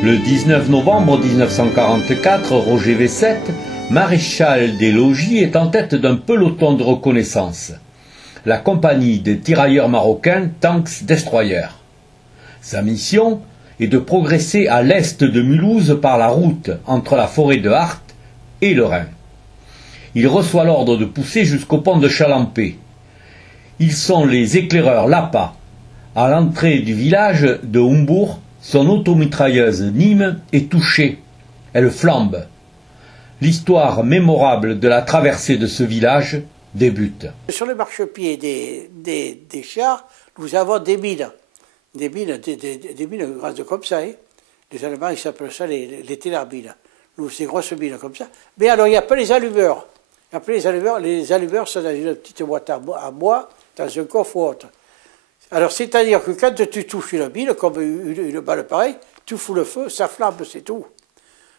Le 19 novembre 1944, Roger Vessette, maréchal des logis, est en tête d'un peloton de reconnaissance, la compagnie des tirailleurs marocains Tanks Destroyer. Sa mission est de progresser à l'est de Mulhouse par la route entre la forêt de Hart et le Rhin. Il reçoit l'ordre de pousser jusqu'au pont de Chalampé. Ils sont les éclaireurs Lapa. À l'entrée du village de Humbourg, son automitrailleuse Nîmes est touchée. Elle flambe. L'histoire mémorable de la traversée de ce village débute. Sur le marchepied des chars, nous avons des mines. Des mines grandes comme ça. Hein. Les Allemands, ils s'appellent ça les ténarbines. Nous, c'est grosses mines comme ça. Mais alors, il n'y a pas les allumeurs. Les allumeurs sont dans une petite boîte à bois, dans un coffre ou autre. Alors, c'est-à-dire que quand tu touches une mine, comme une balle pareille, tu fous le feu, ça flambe, c'est tout.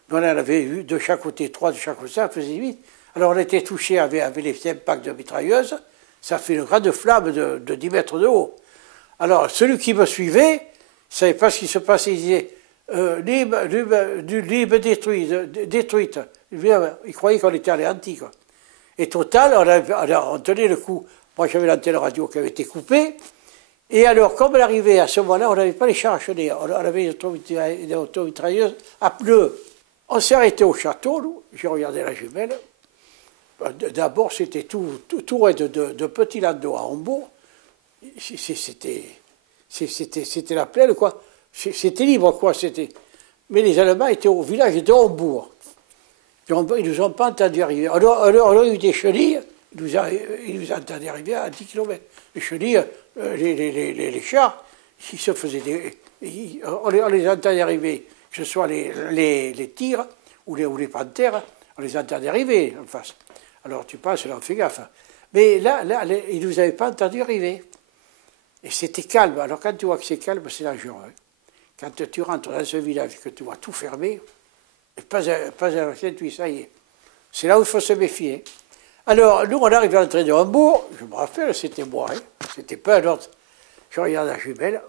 Nous, on en avait eu de chaque côté, 3 de chaque côté, ça faisait 8. Alors, on était touché avec les 5 packs de mitrailleuses, ça fait une grande flamme de 10 mètres de haut. Alors, celui qui me suivait, il ne savait pas ce qui se passait, il disait Libre détruite. Il croyait qu'on était allé antique. Et total, on tenait le coup. Moi, j'avais l'antenne radio qui avait été coupée. Et alors, comme on arrivait à ce moment-là, on n'avait pas les chars à chenilles. On avait une automitrailleuse à pneus. On s'est arrêté au château, nous. J'ai regardé la jumelle. D'abord, c'était tout raide de petits landaux à Hambourg. C'était la plaine, quoi. C'était libre, quoi. Mais les Allemands étaient au village de Hambourg. Ils ne nous ont pas entendu arriver. On a eu des chenilles, ils nous ont entendu arriver à 10 km. Les chenilles, les chars, ils se faisaient on les entendait arriver, que ce soit les tigres ou les panthères, on les entendait arriver en face. Alors tu penses, on fait gaffe. Mais là, ils ne nous avaient pas entendu arriver. Et c'était calme. Alors quand tu vois que c'est calme, c'est dangereux. Quand tu rentres dans ce village et que tu vois tout fermé, pas un tu ça y est. C'est là où il faut se méfier. Alors, nous, on arrive à l'entrée de Hambourg, je me rappelle, c'était moi, hein. C'était pas un autre. Je regarde la jumelle,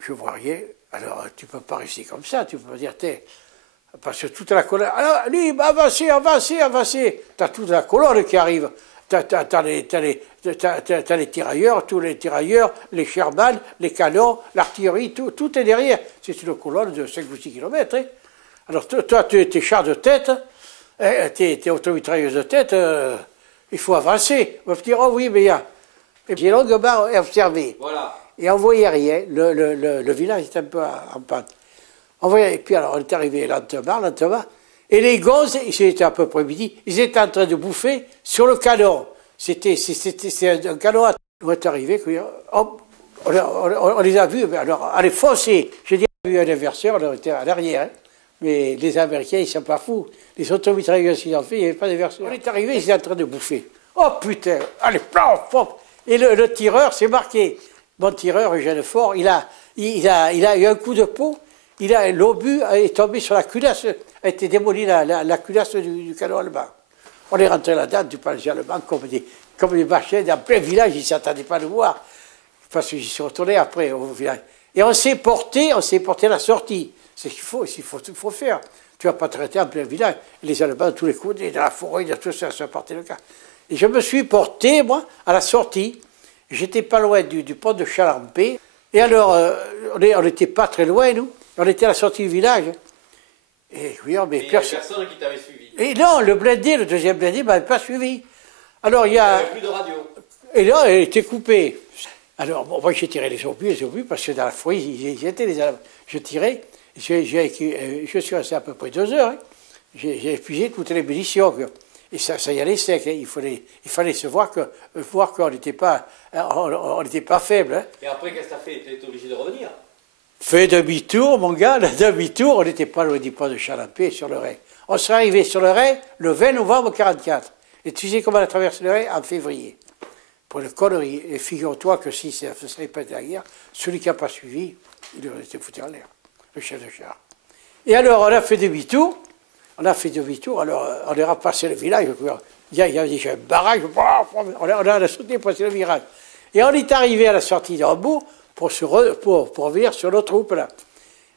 je vois rien. Alors, tu ne peux pas rester comme ça, tu ne peux pas dire, parce que toute la colonne, alors, lui, avancez. Tu as toute la colonne qui arrive. T'as les tirailleurs, tous les tirailleurs, les Sherman, les canons, l'artillerie, tout est derrière. C'est une colonne de 5 ou 6 km. Hein. Alors toi, tes chars de tête, tes automitrailleuses de tête, il faut avancer. On va te dire, oh oui, mais il y a... J'ai longuement observé. Voilà. Et on ne voyait rien. Le village était un peu en pente. Et puis alors, on est arrivé lentement. Et les gosses, c'était à peu près midi, ils étaient en train de bouffer sur le canon. C'était un canon à... On est arrivé, on les a vus, alors, allez, foncez. J'ai dit, on a vu un inverseur, on était à l'arrière. Hein. Mais les Américains, ils ne sont pas fous. Les automitrailleuses qu'ils ont fait, il n'y avait pas d'inverseur. On est arrivé, ils étaient en train de bouffer. Oh putain, allez, plaf. Et le tireur s'est marqué. Mon tireur, Eugène Fort, il a eu un coup de peau. L'obus est tombé sur la culasse, a été démoli la culasse du canon allemand. On est rentré là-dedans, du palais allemand, comme des machins, dans plein village, ils ne s'attendaient pas à nous voir. Parce qu'ils sont retournés après au village. Et on s'est porté à la sortie. C'est ce qu'il faut faire. Tu ne vas pas traiter en plein village. Les Allemands, tous les coups, dans la forêt, tout ça, ça partait le cas. Et je me suis porté, moi, à la sortie. J'étais pas loin du pont de Chalampé. Et alors, on n'était pas très loin, nous. On était à la sortie du village. Et oui, mais il n'y avait personne qui t'avait suivi. Et non, le deuxième blindé, ne m'avait pas suivi. Alors, il y a... Il n'y avait plus de radio. Et là, elle était coupée. Alors, bon, moi, j'ai tiré les obus, parce que dans la forêt, ils étaient les Allemands. Je tirais, je suis resté à peu près 2 heures. Hein. J'ai épuisé toutes les munitions. Et ça y allait sec. Hein. Il fallait se voir qu'on n'était pas faible. Hein. Et après, qu'est-ce que tu as fait? Tu étais obligé de revenir? Fait demi-tour, mon gars, demi-tour, on n'était pas loin du pont de Chalampé sur le Rhin. On serait arrivé sur le Rhin le 20 novembre 1944. Et tu sais comment on a traversé le Rhin? En février. Pour une connerie. Et figure-toi que si ça se serait pas de la guerre, celui qui n'a pas suivi, il aurait été foutu en l'air, le chef de char. Et alors, on a fait demi-tour, alors on est repassé le village, il y avait déjà un barrage, on a sauté pour passer le virage. Et on est arrivé à la sortie d'Hambourg pour revenir sur notre route là.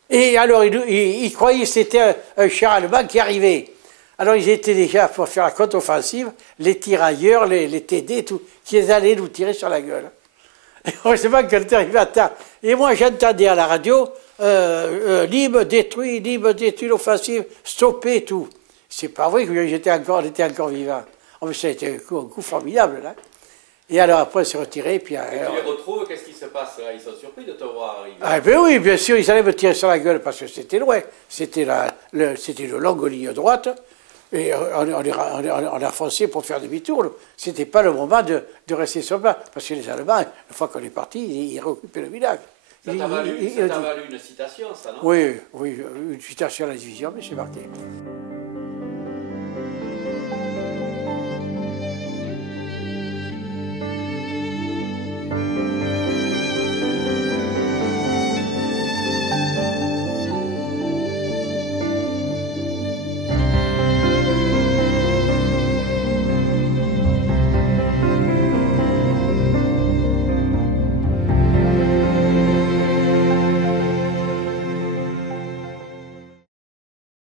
Et alors, ils croyaient que c'était un char allemand qui arrivait. Alors, ils étaient déjà, pour faire la contre-offensive, les tirailleurs, les TD, tout, qui allaient nous tirer sur la gueule. Et heureusement qu'on est arrivé à temps. Et moi, j'entendais à la radio, libre, détruit l'offensive, stoppé, tout. C'est pas vrai que j'étais encore vivant. Oh, mais ça a été un coup formidable, là. Et alors après, on s'est retiré. Puis, et tu les retrouves, qu'est-ce qui se passe là? Ils sont surpris de te voir arriver. Ah ben oui, bien sûr, ils allaient me tirer sur la gueule parce que c'était loin. C'était une longue ligne droite. Et on a foncé pour faire demi-tour. C'était pas le moment de rester sur place. Parce que les Allemands, une fois qu'on est parti, ils réoccupaient le village. Ça t'a valu une citation, ça, non? Oui, une citation à la division, mais c'est marqué.